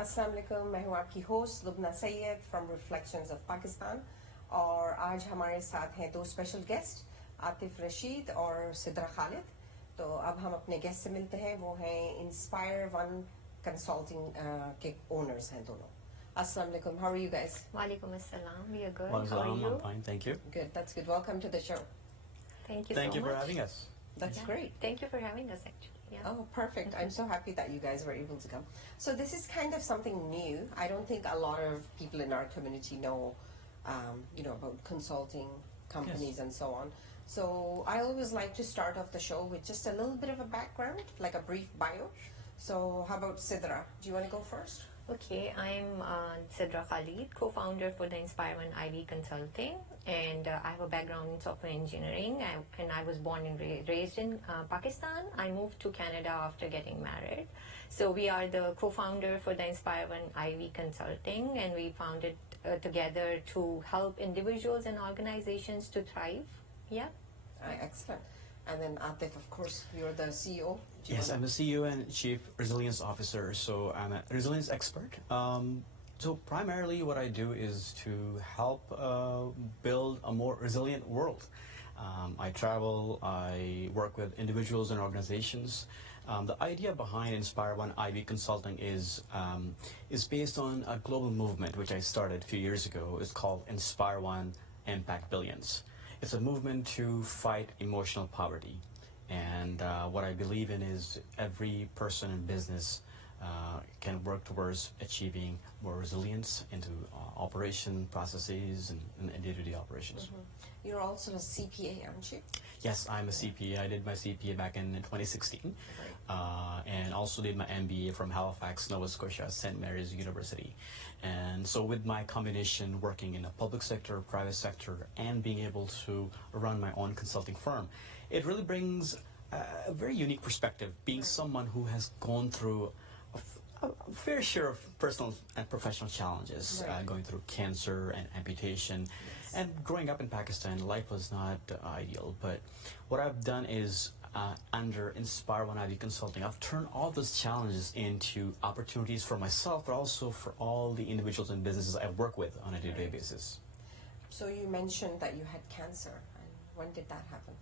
अस्सलाम वालेकुम, मैं हूँ आपकी host Lubna Syed from reflections of Pakistan. और आज हमारे साथ हैं दो स्पेशल गेस्ट, आतिफ रशीद और सिद्रा खालिद। तो अब हम अपने गेस्ट से मिलते हैं। वो हैं Inspire1 Consulting के ओनर्स हैं दोनों। अस्सलाम वालेकुम, how are you guys? Walaikum assalam. We are good. Well, How are you? I'm fine, thank you. Good, that's good. Welcome to the show. Thank you Thank so you much. for having us. That's Yeah. great. Thank you for having us, actually. Yeah. Oh, perfect. I'm so happy that you guys were able to come. So this is kind of something new. I don't think a lot of people in our community know, about consulting companies Yes. and so on. So I always like to start off the show with just a little bit of a background, like a brief bio. So how about Sidra? Do you want to go first? Okay, I'm Sidra Khalid, co-founder for the Inspire1 IV Consulting, and I have a background in software engineering. And I was born and raised in Pakistan. I moved to Canada after getting married. So we are the co-founder for the Inspire1 IV Consulting, and we founded together to help individuals and organizations to thrive. Yeah. Excellent. And then Atif, of course, you're the CEO. Do you Yes, wanna- I'm the CEO and Chief Resilience Officer, so I'm a resilience expert. So primarily what I do is to help build a more resilient world. I travel, I work with individuals and organizations. The idea behind Inspire1 IV Consulting is based on a global movement which I started a few years ago. It's called Inspire1 Impact Billions. It's a movement to fight emotional poverty. And what I believe in is every person in business can work towards achieving more resilience into operation processes and day-to-day operations. You're also a CPA, aren't you? Yes, I'm a CPA. I did my CPA back in 2016, and also did my MBA from Halifax, Nova Scotia, St. Mary's University. And so with my combination working in the public sector, private sector, and being able to run my own consulting firm, it really brings a very unique perspective, being someone who has gone through a fair share of personal and professional challenges, Right. going through cancer and amputation. And growing up in Pakistan, life was not ideal. But what I've done is, under Inspire1 IV Consulting, I've turned all those challenges into opportunities for myself, but also for all the individuals and businesses I work with on a day-to-day basis. So you mentioned that you had cancer, and when did that happen?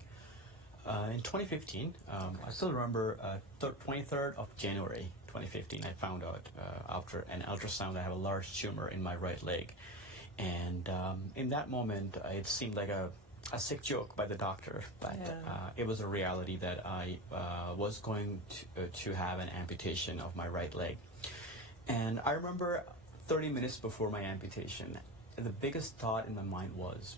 In 2015, I still remember 23rd of January 2015, I found out after an ultrasound I have a large tumor in my right leg. And in that moment, it seemed like a sick joke by the doctor, but it was a reality that I was going to have an amputation of my right leg. And I remember 30 minutes before my amputation, the biggest thought in my mind was,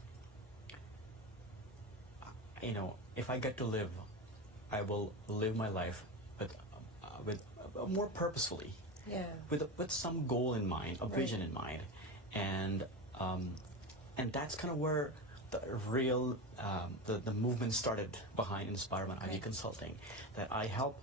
if I get to live, I will live my life with more purposefully, Yeah. with some goal in mind, a vision in mind, and that's kind of where the real the movement started behind Inspire1 IV Consulting. That I help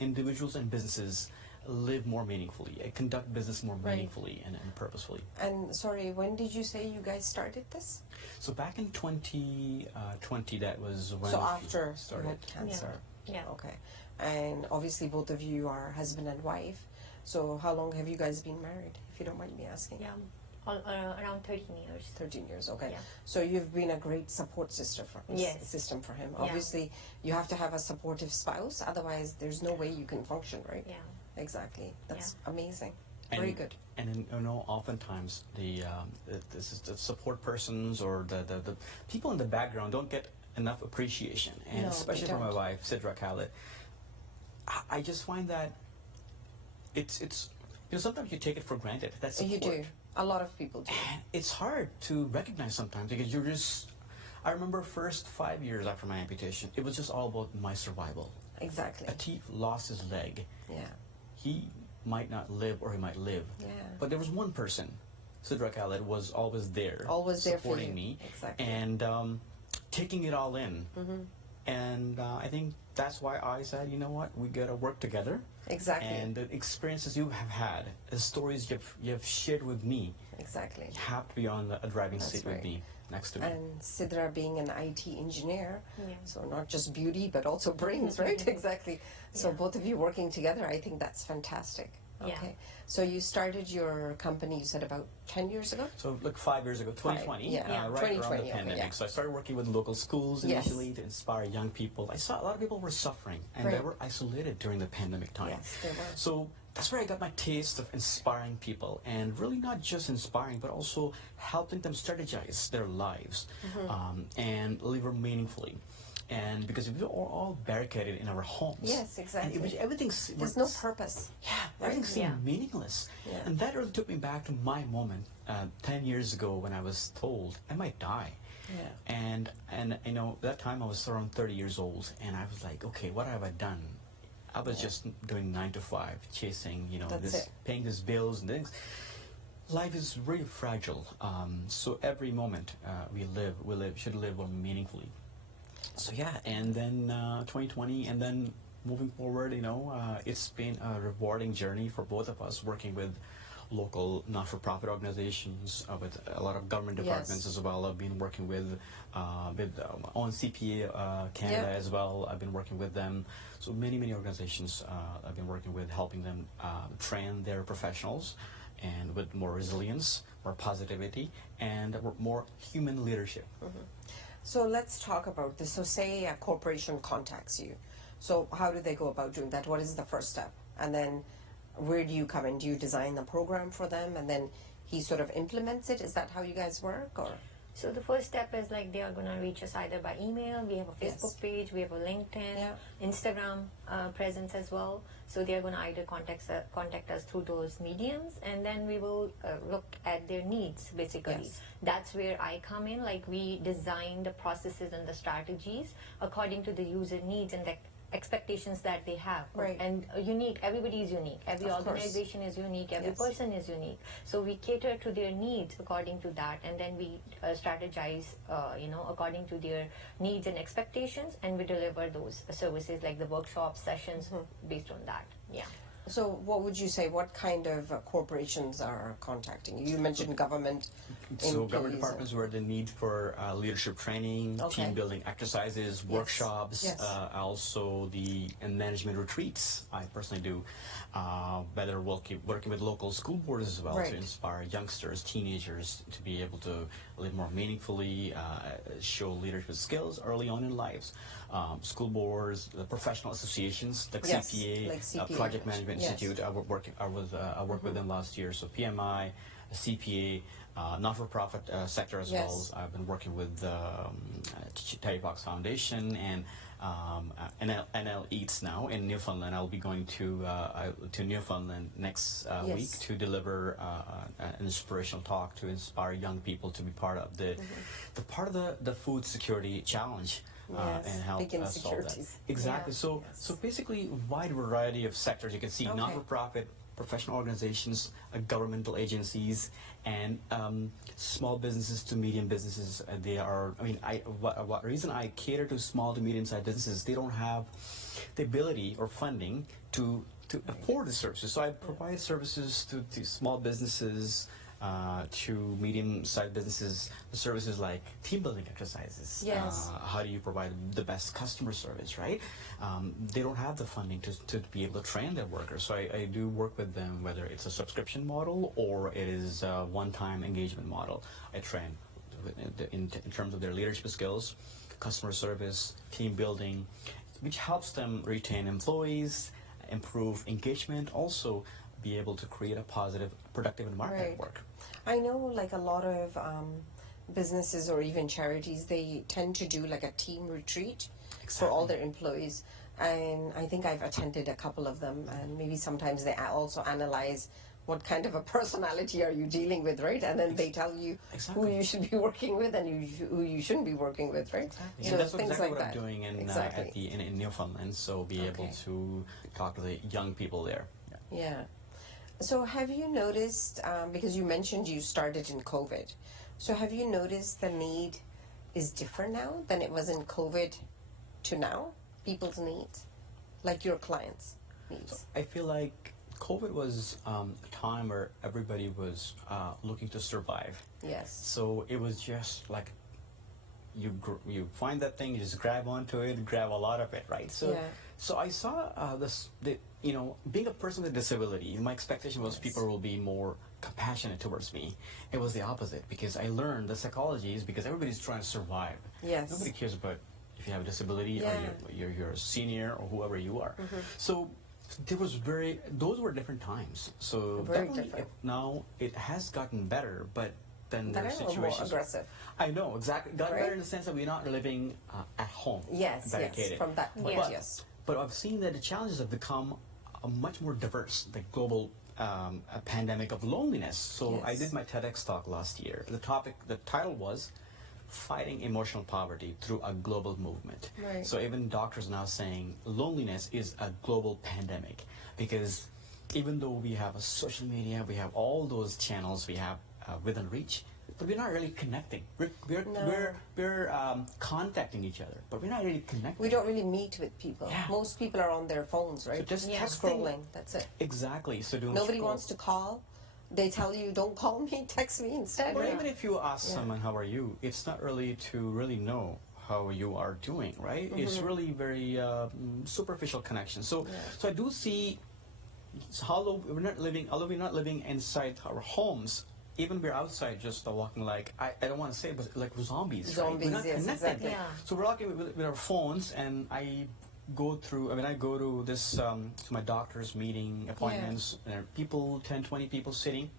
individuals and businesses live more meaningfully, conduct business more meaningfully and purposefully. And sorry, when did you say you guys started this? So back in 2020, that was when So I after you started. had cancer. Yeah. Okay. And obviously both of you are husband and wife. So how long have you guys been married, if you don't mind me asking? Yeah. Around 13 years. 13 years, okay. Yeah. So you've been a great support system for him. Yeah. Obviously, you have to have a supportive spouse, otherwise there's no way you can function, right? Yeah. Exactly. That's amazing. And, Very good. And oftentimes the support persons or the people in the background don't get enough appreciation, and No, especially they from my don't. wife, Sidra Khalid. I just find that it's sometimes you take it for granted. That support. You do. A lot of people do. And it's hard to recognize sometimes because you're just. I remember first 5 years after my amputation, it was just all about my survival. Exactly. Atif lost his leg. Yeah. He might not live or he might live. Yeah. But there was one person, Sidra Khalid, was always there. Always there for supporting you. me. Exactly. And taking it all in. And I think that's why I said, you know what, we got to work together. Exactly. And the experiences you have had, the stories you have shared with me, Exactly. have to be on a driving That's seat right. with me, next to me. And Sidra being an IT engineer, Yeah. so not just beauty but also brains, right? Exactly. So Yeah. both of you working together, I think that's fantastic. Yeah. Okay. So you started your company, you said about 10 years ago? So like 5 years ago, 2020, yeah. Yeah. right around 2020, the okay, pandemic. yeah. So I started working with local schools Yes. initially to inspire young people. I saw a lot of people were suffering and they Right. were isolated during the pandemic time. Yes, they were. So that's where I got my taste of inspiring people, and really not just inspiring, but also helping them strategize their lives and live meaningfully. And because we were all barricaded in our homes. Yes, exactly. And everything's There's no purpose. yeah, everything seemed Yeah. meaningless. Yeah. And that really took me back to my moment 10 years ago when I was told I might die. Yeah. And you know, that time I was around 30 years old, and I was like, okay, what have I done? I was just doing 9 to 5, chasing, you know, That's it. paying these bills and things. Life is really fragile. So every moment we should live more meaningfully. So yeah, and then 2020, and then moving forward, you know, it's been a rewarding journey for both of us, working with local not-for-profit organizations, with a lot of government departments as well. I've been working with on CPA Canada as well. I've been working with them. So many organizations I've been working with, helping them train their professionals, and with more resilience, more positivity, and more human leadership. So let's talk about this. So say a corporation contacts you. So how do they go about doing that? What is the first step? And then where do you come in? Do you design the program for them and then he sort of implements it? Is that how you guys work, or? So the first step is like they are going to reach us either by email. We have a Facebook Yes. page, we have a LinkedIn, Yeah. Instagram presence as well. So they are going to either contact us through those mediums, and then we will look at their needs basically. Yes. That's where I come in. Like we design the processes and the strategies according to the user needs and the expectations that they have. Right. And unique, everybody is unique. Every Of course. organization is unique. Every Yes. person is unique. So we cater to their needs according to that, and then we strategize, according to their needs and expectations, and we deliver those services like the workshop sessions based on that. Yeah. So what would you say, what kind of corporations are contacting you? You mentioned government So government employees departments where the need for leadership training, Okay. team building exercises, workshops, Yes. also the and management retreats. I personally do, whether working with local school boards as well Right. to inspire youngsters, teenagers to be able to live more meaningfully, show leadership skills early on in lives. School boards, the professional associations like Yes, CPA, like CPA. Project Management Yes. Institute. I worked with them last year. So PMI, CPA, not-for-profit sector as Yes. well. I've been working with Terry Fox Foundation and NL Eats now in Newfoundland. I'll be going to Newfoundland next Yes. week to deliver an inspirational talk to inspire young people to be part of the food security challenge. Yes, And help big solve that. insecurities. Exactly. Yeah. So Yes. so basically, wide variety of sectors. You can see Okay. not-for-profit, professional organizations, governmental agencies, and small businesses to medium businesses. They are. I mean, what reason I cater to small to medium-sized businesses? They don't have the ability or funding to afford the services. So I provide services to small businesses. To medium-sized businesses, the services like team building exercises. Yes. How do you provide the best customer service, right? They don't have the funding to be able to train their workers. So I do work with them, whether it's a subscription model or it is a one-time engagement model. I train in terms of their leadership skills, customer service, team building, which helps them retain employees, improve engagement, also be able to create a positive, productive environment Right. at work. I know like a lot of businesses or even charities, they tend to do like a team retreat for all their employees. And I think I've attended a couple of them, and maybe sometimes they also analyze what kind of a personality are you dealing with, right? And then they tell you who Exactly. you should be working with and who you shouldn't be working with, right? Exactly. So And that's things exactly like what that. I'm doing Exactly. in Newfoundland. So be able Okay. to talk to the young people there. Yeah. Yeah. So have you noticed, because you mentioned you started in COVID, so have you noticed the need is different now than it was in COVID to now? People's needs, like your clients' needs. I feel like COVID was a time where everybody was looking to survive. Yes. So it was just like you find that thing, you just grab onto it, grab a lot of it, right? So Yeah. so I saw being a person with disability, my expectation was people will be more compassionate towards me. It was the opposite, because I learned the psychology is because everybody's trying to survive. Yes. Nobody cares about if you have a disability Yeah. or you're a senior or whoever you are. So those were different times. So Very definitely different. now it has gotten better, but then But there are I know, more situations. aggressive. I know, exactly. Got Right? better in the sense that we're not living at home. Yes, barricaded. from that point, Yeah. yes. But I've seen that the challenges have become much more diverse, the global a pandemic of loneliness. So I Yes. did my TEDx talk last year. The title was Fighting Emotional Poverty Through a Global Movement. Right. So even doctors are now saying loneliness is a global pandemic, because even though we have a social media, we have all those channels we have within reach, but we're not really connecting. We're contacting each other, but we're not really connecting. We don't really meet with people. Yeah. Most people are on their phones, right? So just Yeah. texting. Scrolling, that's it. Exactly. So doing Nobody scroll. wants to call. They tell you, don't call me, text me instead. Or right? even if you ask Yeah. someone, how are you? It's not really to really know how you are doing, right? It's really very superficial connection. So, Yeah. so I do see, although we're not living inside our homes, even we're outside just walking like, I don't want to say it, but like zombies, right? Zombies, We're not yes, connected. exactly. Yeah. So we're walking with our phones, and I go to this, to my doctor's meeting appointments, and there are people, 10, 20 people sitting.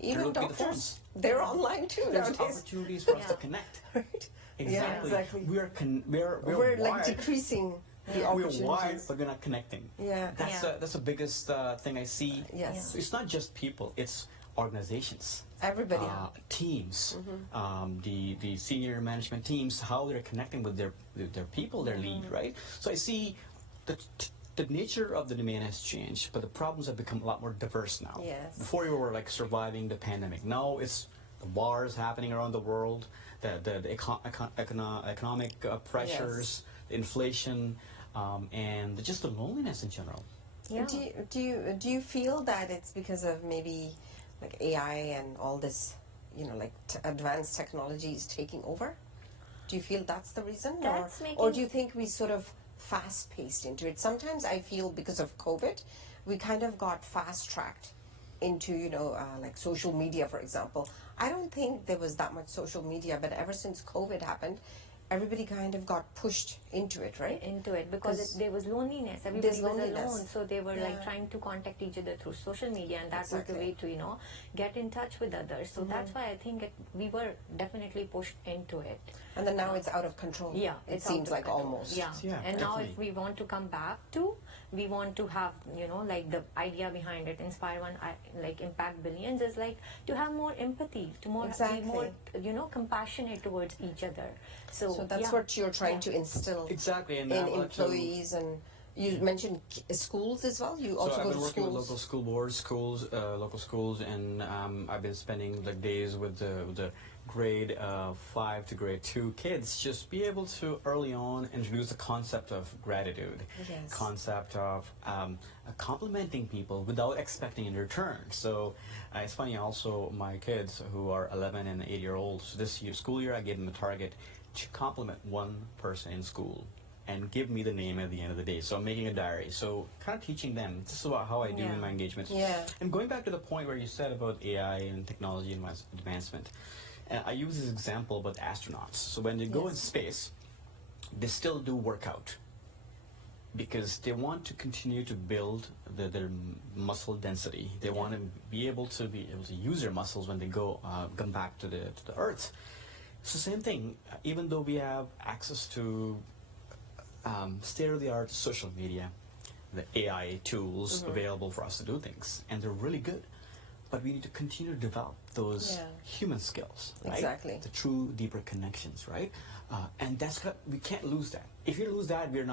Even looking at the doctors, phones. they're online too There's nowadays. opportunities for us to Yeah. connect. Right? Exactly. Yeah, exactly. We're like wired. decreasing the We're opportunities. wired, but we're not connecting. Yeah. That's the biggest thing I see. Yes. So it's not just people; it's organizations, Everybody. teams, the senior management teams, how they're connecting with their people, their lead, right? So I see the nature of the demand has changed, but the problems have become a lot more diverse now. Yes. Before we were like surviving the pandemic. Now it's the wars happening around the world, the economic pressures, the inflation, and just the loneliness in general. Yeah. Do you feel that it's because of maybe like AI and all this, like advanced technology is taking over? Do you feel that's the reason, That's or making- do you think we sort of fast-paced into it? Sometimes I feel because of COVID, we kind of got fast-tracked into like social media, for example. I don't think there was that much social media, but ever since COVID happened, everybody kind of got pushed into it, right? Into it because 'Cause there was loneliness. Everybody there's was loneliness. alone, so they were like Yeah. trying to contact each other through social media, and that was Exactly. the way to get in touch with others. So that's why I think we were definitely pushed into it. And then now it's out of control. Yeah, it it's seems out of like control. almost. Yeah. Yeah, And now if definitely. we want to come back to, we want to have like the idea behind it, Inspire1, like impact billions, is like to have more empathy, to Exactly. be more compassionate towards each other. So that's yeah. what you're trying Yeah. to instill Exactly, and in I would like to- employees, and you mentioned schools as well. You So also I've go been to working with schools. local school boards, local schools, and I've been spending like days with the grade 5 to grade 2 kids. Just be able to early on introduce the concept of gratitude, Yes. concept of complimenting people without expecting in return. So it's funny. Also, my kids who are 11 and 8-year-olds, so this school year, I gave them a target to compliment one person in school and give me the name at the end of the day. So I'm making a diary. So kind of teaching them. This is how I do Yeah. in my engagements. Yeah. And going back to the point where you said about AI and technology and advancement, I use this example about astronauts. So when they go in Yes. space, they still do workout because they want to continue to build their muscle density. They want to be able to use their muscles when they come back to the Earth. It's the same thing. Even though we have access to state-of-the-art social media, the AI tools available for us to do things, and they're really good. But we need to continue to develop those Yeah. human skills, right? Exactly. The true, deeper connections, right? And we can't lose that. If you lose that, we're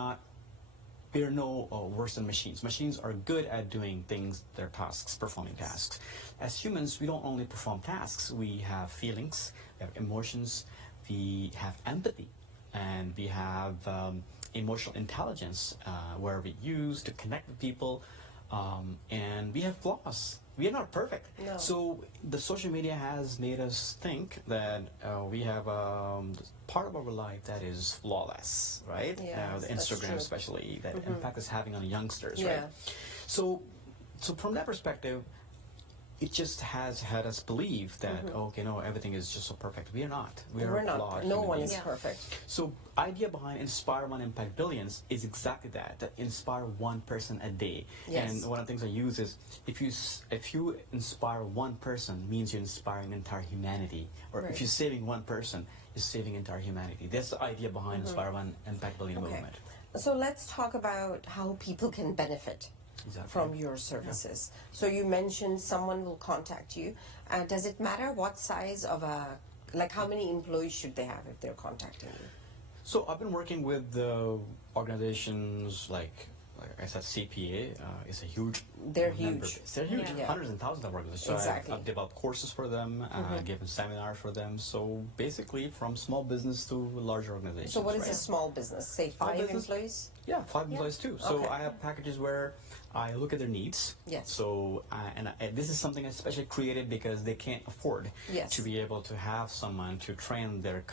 no worse than machines. Machines are good at doing things, their tasks, performing tasks. As humans, we don't only perform tasks. We have feelings, we have emotions, we have empathy, and we have emotional intelligence where we use to connect with people. and we have flaws. We are not perfect. No. So the social media has made us think that we have part of our life that is flawless, right? Yes, The that's Instagram, true. especially, that impact is having on youngsters, Yeah. right? So from that perspective, it just has had us believe that okay, no, everything is just so perfect. We are not. We are We're not. flawed. No human one beings. is Yeah. perfect. So idea behind Inspire1 Impact Billions is exactly that inspire one person a day. Yes. And one of the things I use is if you inspire one person means you're inspiring entire humanity. Or Right. if you're saving one person, you're saving entire humanity. That's the idea behind Inspire1 Impact Billion Okay. movement. So let's talk about how people can benefit Exactly. from your services. So you mentioned someone will contact you. Does it matter what size of like how many employees should they have if they're contacting you? So I've been working with organizations like I said, CPA is a huge. They're member huge. base. They're huge. Yeah. Hundreds and thousands of organizations. So Exactly. I've developed courses for them, given seminars for them. So basically, from small business to larger organizations. So what is right? a small business? Say Small 5 business? employees? Yeah, 5 employees too. So Okay. I have packages where I look at their needs. Yes. So and this is something I especially created because they can't afford Yes. to be able to have someone to train their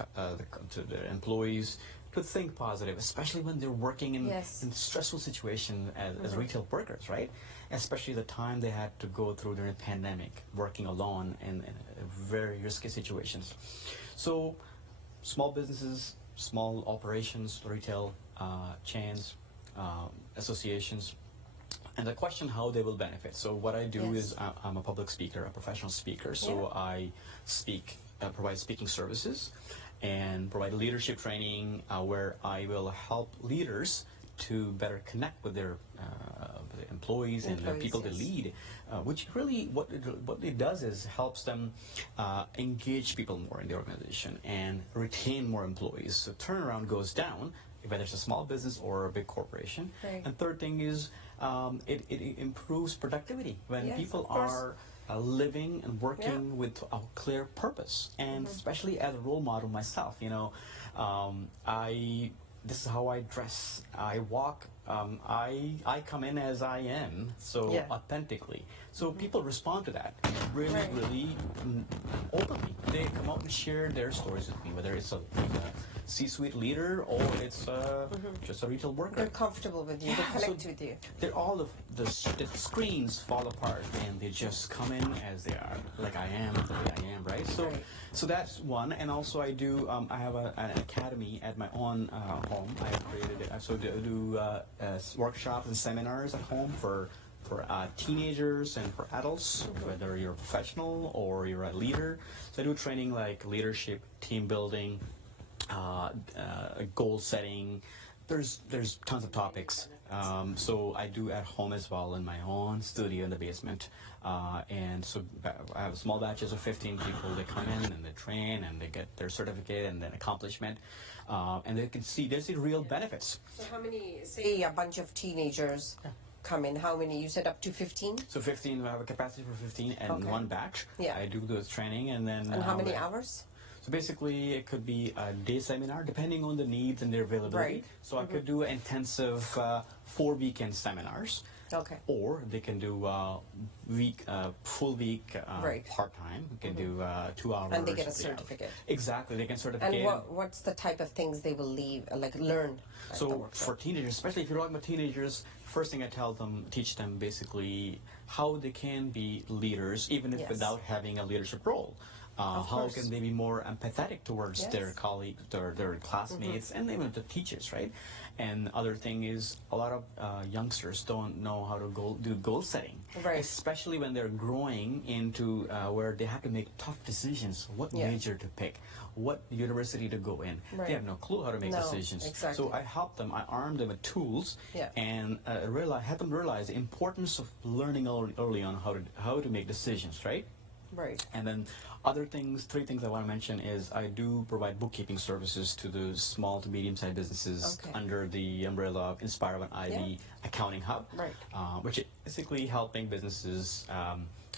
to their employees to think positive, especially when they're working in Yes. in stressful situation as retail workers, right? Especially the time they had to go through during the pandemic, working alone in very risky situations. So small businesses, small operations, retail chains, associations, and the question how they will benefit. So what I do Yes. is I'm a public speaker, a professional speaker. So I speak, provide speaking services, and provide leadership training where I will help leaders to better connect with their employees and the people they yes. lead, which really what it does is helps them engage people more in the organization and retain more employees. So turnaround goes down, whether it's a small business or a big corporation. Right. And third thing is it improves productivity when Yes, people of course. are living and working with a clear purpose, and especially as a role model myself, this is how I dress, I walk, I come in as I am, so Yeah. authentically. So people respond to that really, Right. really openly. They come out and share their stories with me, whether it's a C-suite leader or it's just a retail worker. They're comfortable with you. They Yeah, connect so with you. They're all of the screens fall apart and they just come in as they are, like I am, the way I am, right? So, Right. so that's one. And also I do. I have an academy at my own home. I have created it. So I do workshops and seminars at home for teenagers and for adults, whether you're a professional or you're a leader. So I do training like leadership, team building, goal setting. There's tons of topics. So I do at home as well in my own studio in the basement. And so I have small batches of 15 people. They come in and they train and they get their certificate and then accomplishment. And they see real benefits. So how many, say a bunch of teenagers come in, how many? You said up to 15? So 15, I have a capacity for 15 and Okay. one batch. Yeah. I do those training and then... And how many like- hours? So basically, it could be a day seminar, depending on the needs and their availability. Right. So I could do intensive 4 weekend seminars, Okay. or they can do full week Right. part-time. You can do 2 hours. And they get a 3 hours. certificate. Exactly, they can certificate. And what's the type of things they will learn at the So workshop? for teenagers, especially if you're talking about teenagers, first thing I teach them basically how they can be leaders, even if Yes. without having a leadership role. Of How course. can they be more empathetic towards Yes. their colleagues, their classmates, and even the teachers, right? And other thing is a lot of youngsters don't know how to do goal setting, Right. especially when they're growing into where they have to make tough decisions. What Yeah. major to pick, what university to go in. Right. They have no clue how to make No, decisions. exactly. So I help them. I arm them with tools, Yeah. and help them realize the importance of learning early on how to make decisions, right? Right. And then three things I want to mention is I do provide bookkeeping services to the small to medium-sized businesses Okay. under the umbrella of Inspire1 IV Accounting Hub, Right. which is basically helping businesses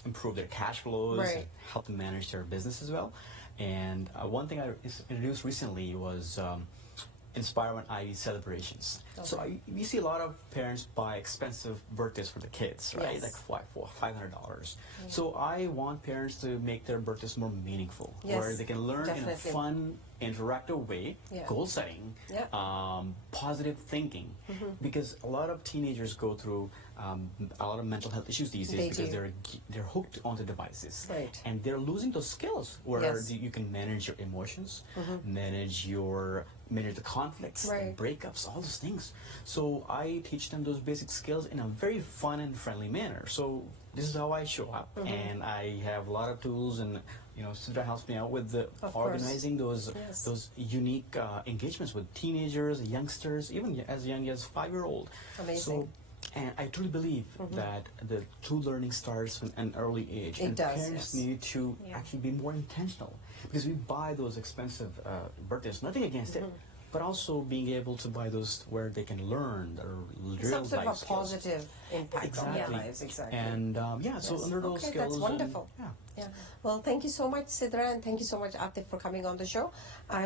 improve their cash flows, Right. help them manage their business as well. And one thing I introduced recently was Inspire1 IV celebrations. So we see a lot of parents buy expensive birthdays for the kids, right? Yes. Like $500. So I want parents to make their birthdays more meaningful, Yes, where they can learn in a definitely. fun, interactive way, Yeah. goal setting, Yeah. positive thinking, because a lot of teenagers go through a lot of mental health issues these days They because do. they're hooked onto devices, Right. and they're losing those skills where Yes. you can manage your emotions, manage the conflicts, Right. breakups, all those things. So I teach them those basic skills in a very fun and friendly manner. So this is how I show up, and I have a lot of tools, and Sidra helps me out with Of course. organizing those Yes. those unique engagements with teenagers, youngsters, even as young as 5-year-old. Amazing. So, and I truly believe that the true learning starts from an early age, It and does, parents yes. need to Yeah. actually be more intentional, because we buy those expensive birthdays. Nothing against it, but also being able to buy those where they can learn their real Some sort life of a skills. positive impact Exactly. on their lives. Exactly. And so Yes. under those Okay, skills, that's and- wonderful. yeah. Yeah. Well, thank you so much, Sidra, and thank you so much, Atif, for coming on the show.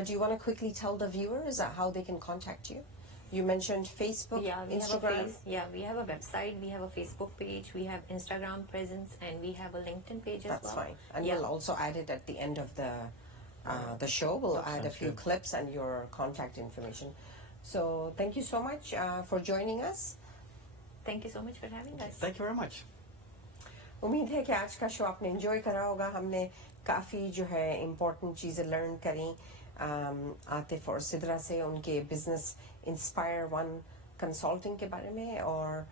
Do you want to quickly tell the viewers how they can contact you? You mentioned Facebook, Yeah, we Instagram. we have a website, we have a Facebook page, we have Instagram presence, and we have a LinkedIn page as That's well. fine. And yeah. we'll also add it at the end of the show. We'll add a sounds few good. clips and your contact information. So thank you so much for joining us. Thank you so much for having us. Thank you very much. उम्मीद है कि आज का show आपने enjoy करा होगा. हमने काफ़ी जो है इम्पोर्टेंट चीज़ें लर्न करी आतिफ और सिद्रा से, उनके बिजनेस Inspire1 कंसल्टिंग के बारे में. और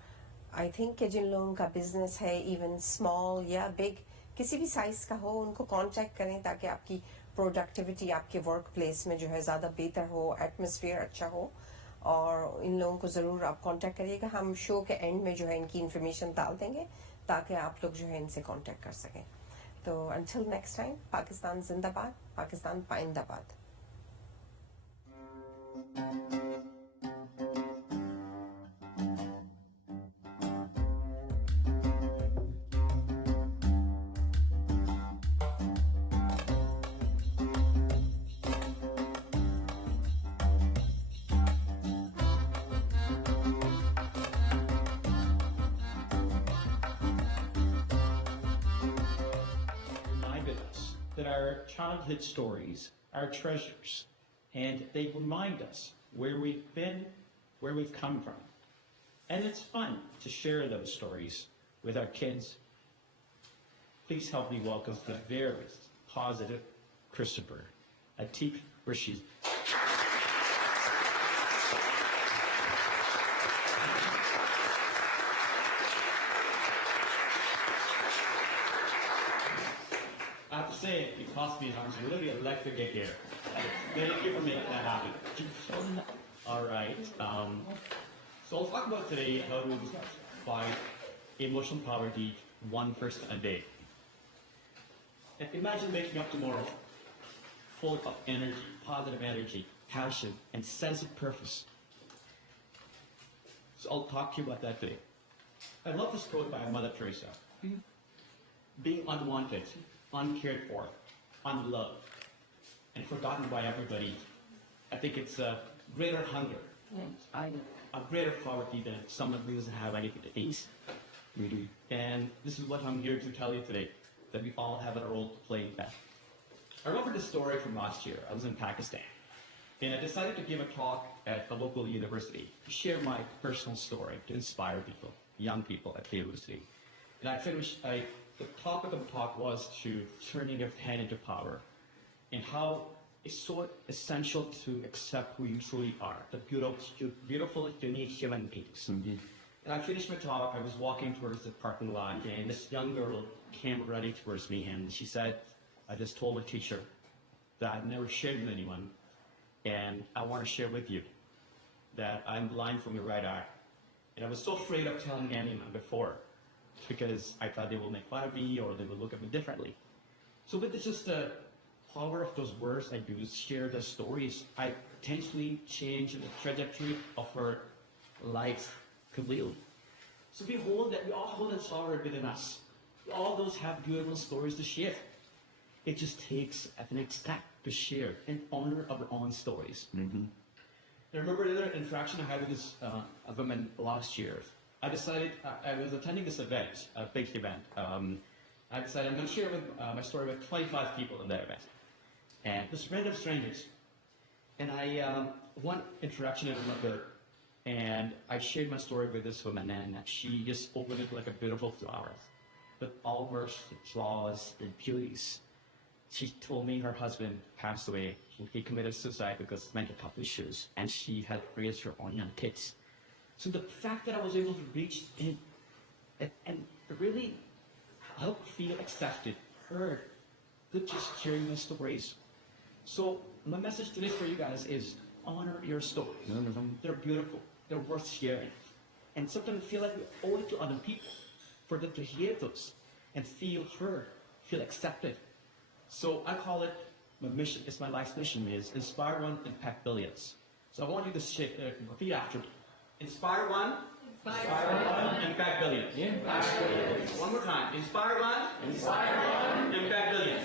आई थिंक कि जिन लोगों का बिजनेस है, इवन स्मॉल या बिग, किसी भी साइज का हो, उनको कांटेक्ट करें ताकि आपकी प्रोडक्टिविटी आपके वर्क प्लेस में जो है ज़्यादा बेहतर हो, एटमॉस्फेयर अच्छा हो. और इन लोगों को ज़रूर आप कांटेक्ट करिएगा. हम शो के एंड में जो है इनकी इन्फॉर्मेशन डाल देंगे ताकि आप लोग जो है इनसे कांटेक्ट कर सकें. तो अंटिल नेक्स्ट टाइम, पाकिस्तान जिंदाबाद, Pakistan पाइंदाबाद. Reminded us that our childhood stories are treasures, and they remind us where we've been, where we've come from. And it's fun to share those stories with our kids. Please help me welcome the very positive Christopher, Atif, Rashid. I have to say, it cost me a really electric get here. Thank you for making that happen. All right. So I'll talk about today how to fight emotional poverty one person a day. And imagine waking up tomorrow full of energy, positive energy, passion, and sense of purpose. So I'll talk to you about that today. I love this quote by Mother Teresa. Being unwanted, uncared for, unloved, and forgotten by everybody, I think it's a greater hunger, a greater poverty than someone who doesn't have anything to eat. Really. And this is what I'm here to tell you today, that we all have a role to play in that. I remember this story from last year. I was in Pakistan, and I decided to give a talk at a local university to share my personal story, to inspire people, young people at the university. And the topic of the talk was to turning your hand into power, and how it's so essential to accept who you truly are, the beautiful, unique human beings. And I finished my talk. I was walking towards the parking lot, and this young girl came running towards me, and she said, I just told the teacher that I've never shared with anyone, and I want to share with you that I'm blind from the right eye. And I was so afraid of telling anyone before, because I thought they will make fun of me or they will look at me differently. So with just the power of those words, I do share the stories, I potentially change the trajectory of her life completely. So behold that we all hold that power within us. All those have beautiful stories to share. It just takes the next step to share and honor our own stories. I remember another interaction I had with this a woman last year. I decided, I was attending this event, a big event. I decided I'm going to share my story with 25 people in that event. And just random strangers. And one interaction I remember, and I shared my story with this woman, and she just opened it like a beautiful flower, with all her flaws and beauties. She told me her husband passed away. He committed suicide because of mental health issues, and she had raised her own young kids. So the fact that I was able to reach in and really help feel accepted, heard, just sharing my stories. So my message today for you guys is honor your stories. They're beautiful. They're worth sharing. And sometimes I feel like we owe it to other people for them to hear those and feel heard, feel accepted. So I call it, my mission, it's my life's mission, is Inspire One, Impact Billions. So I want you to repeat after me. Inspire One, Impact Billions. Impact Billions. One more time. Inspire One, Impact Billions.